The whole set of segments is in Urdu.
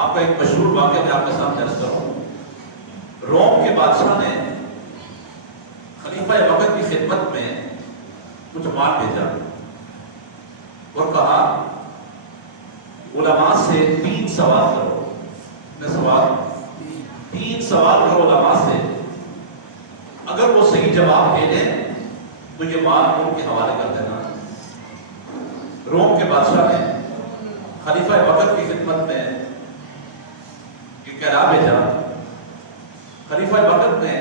آپ کا ایک مشہور واقعہ میں آپ کے سامنے عرض کروں. روم کے بادشاہ نے خلیفہ وقت کی خدمت میں کچھ مال بھیجا اور کہا علماء سے 3 سوال کرو. تین سوال کرو علماء سے، اگر وہ صحیح جواب دے دیں تو یہ مال ان کے حوالے کر دینا. روم کے بادشاہ نے خلیفہ وقت کی خدمت میں یہ کہلا بھیجا. خلیفہ وقت نے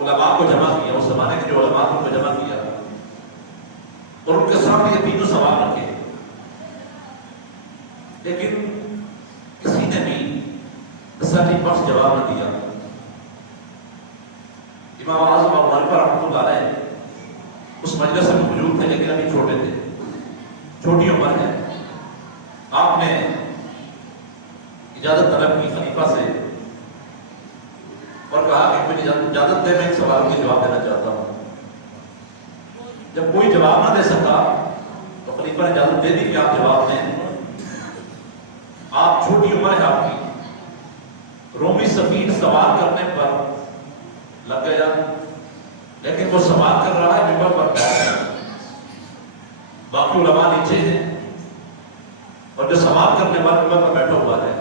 علماء کو جمع کیا، اس زمانے کے جو علماء کو جمع کیا اور ان کے سامنے یہ تینوں سوال رکھے، لیکن کسی نے بھی تسلی بخش جواب نہ دیا. امام اعظم ابو حنیفہ رحمۃ اللہ علیہ اس مجلس میں موجود تھے، لیکن ابھی چھوٹے تھے، چھوٹی عمر ہے. آپ نے اجازت طلب کی خلیفہ سے اور کہا کہ مجھے اجازت دے، میں ایک سوال کا جواب دینا چاہتا ہوں. جب کوئی جواب نہ دے سکا تو خلیفہ نے اجازت دے دی کہ آپ جواب دیں. آپ چھوٹی عمر ہے آپ کی، رومی سفیر سوال کرنے پر لگ گیا، لیکن وہ سوال کر رہا ہے ممبر پر بیٹھ ہے، باقی علماء نیچے ہیں اور جو سوال کرنے والا ممبر پر بیٹھا ہوا ہے.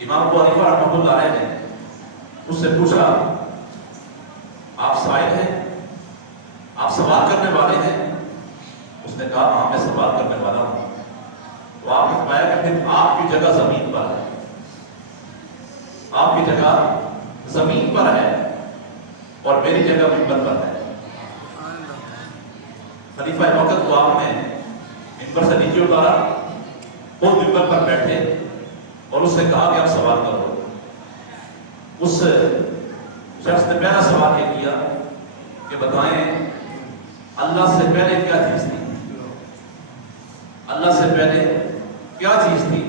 امام ابو حنیفہ رحمۃ اللہ علیہ نے اس سے پوچھا آپ سائل ہیں، آپ سوال کرنے والے ہیں؟ اس نے کہا ہاں میں سوال کرنے والا ہوں. تو آپ نے فرمایا کہ پھر آپ کی جگہ زمین پر ہے، آپ کی جگہ زمین پر ہے اور میری جگہ ممبر پر ہے. خلیفہ وقت کو آپ نے ممبر سے نیچے اتارا، وہ ممبر پر بیٹھے اور اس سے کہا کہ آپ سوال کرو. اس شخص نے پہلا سوال یہ کیا کہ بتائیں اللہ سے پہلے کیا چیز تھی؟ اللہ سے پہلے کیا چیز تھی؟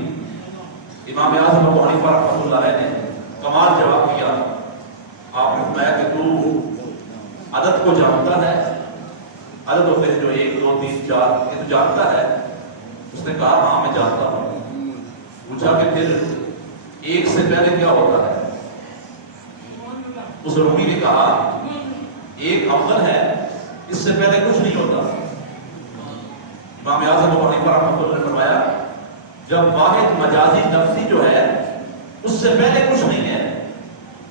امام اعظم ابو حنیفہ رحمۃ اللہ علیہ نے کمال جواب دیا. آپ نے فرمایا کہ تو عدد کو جانتا ہے؟ عدد ہوتے ہیں جو 1 2 3 4، یہ تو جانتا ہے؟ اس نے کہا ہاں میں جانتا ہوں. پوچھا کہ پھر 1 سے پہلے کیا ہوتا ہے؟ اس رومی نے کہا 1 افضل ہے، اس سے پہلے کچھ نہیں ہوتا. امام اعظم ابو حنیفہ رحمۃ اللہ نے فرمایا جب واحد مجازی لفظی جو ہے اس سے پہلے کچھ نہیں ہے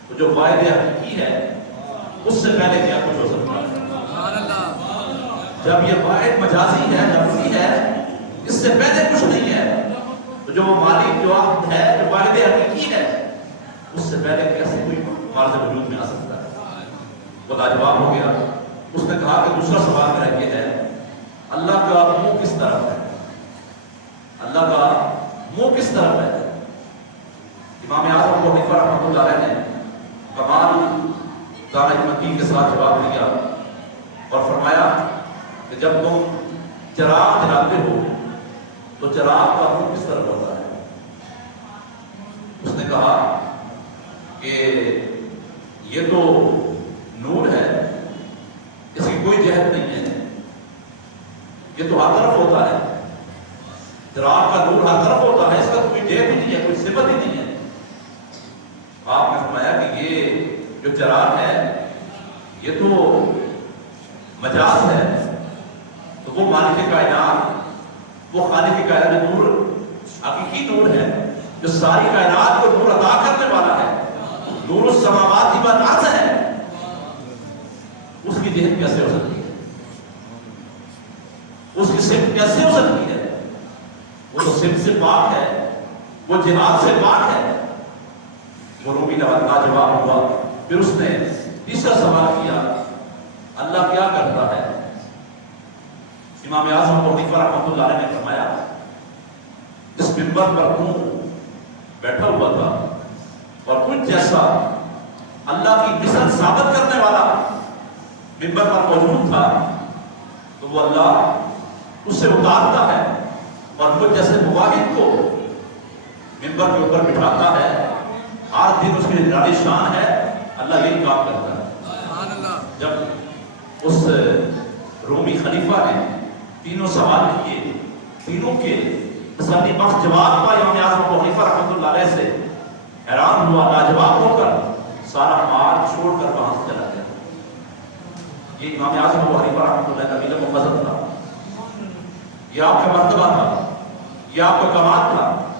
تو جو واحد حقیقی ہے اس سے پہلے کیا کچھ ہو سکتا ہے؟ جب یہ واحد مجازی ہے، لفظی ہے، اس سے پہلے کچھ نہیں ہے تو جو مالک جو عقد ہے، جو واحد حقیقی ہے، اس سے پہلے کیسے کوئی مارز وجود میں آ سکتا ہے؟ وہ لاجواب ہو گیا. اس نے کہا کہ دوسرا سوال میرا یہ ہے اللہ کا منہ کس طرف ہے؟ اللہ کا منہ کس طرف ہے؟ امام اعظم ابو حنیفہ رحمۃ اللہ علیہ نے کمال دانشمندی کے ساتھ جواب دیا اور فرمایا کہ جب تم چراغ جلاتے ہو تو چراغ کا منہ کس طرف ہوتا ہے؟ اس نے کہا کہ یہ تو نور ہے، اس کی کوئی جہت نہیں ہے، یہ تو ہر طرف ہوتا ہے. چراغ کا نور ہر طرف ہوتا ہے، اس کا کوئی جہت ہی نہیں ہے، کوئی صفت ہی نہیں ہے. آپ نے فرمایا کہ یہ جو چراغ ہے یہ تو مجاز ہے، تو وہ مالک کائنات، وہ خالق کائنات نور، حقیقی نور ہے جو ساری کائنات کو نور عطا کرنے والا ہے، نور السماوات والارض ہے، اس کی جہت کیسے ہو سکتی ہے؟ اس کی صفت کیسے ہو سکتی ہے؟ وہ تو صفت سے پاک ہے، وہ جہاد سے پاک ہے. وہ رومی لاجواب ہوا. پھر اس نے تیسرا سوال کیا اللہ کیا کرتا ہے؟ امام اعظم ابو حنیفہ رحمۃ اللہ علیہ نے فرمایا اس منبر پر ہوں بیٹھا ہوا تھا اور کچھ جیسا اللہ کی مثل ثابت کرنے والا منبر پر موجود تھا تو وہ اللہ اس سے اتارتا ہے اور کچھ جیسے مواحد کو منبر کے اوپر بٹھاتا ہے. ہر دن اس کی نرالی شان ہے، اللہ یہی کام کرتا ہے. جب اس رومی خلیفہ نے تینوں سوال کیے، تینوں کے تسلی بخش جواب پائے امام اعظم ابو حنیفہ رحمۃ حیران ہوا، لاجواب ہو کر سارا مال چھوڑ کر وہاں سے چلا گیا۔ یہ امام اعظم ابو حنیفہ رحمۃ اللہ علیہ کا فضل تھا، یہ آپ کا مرتبہ تھا، یہ آپ کا کمال تھا۔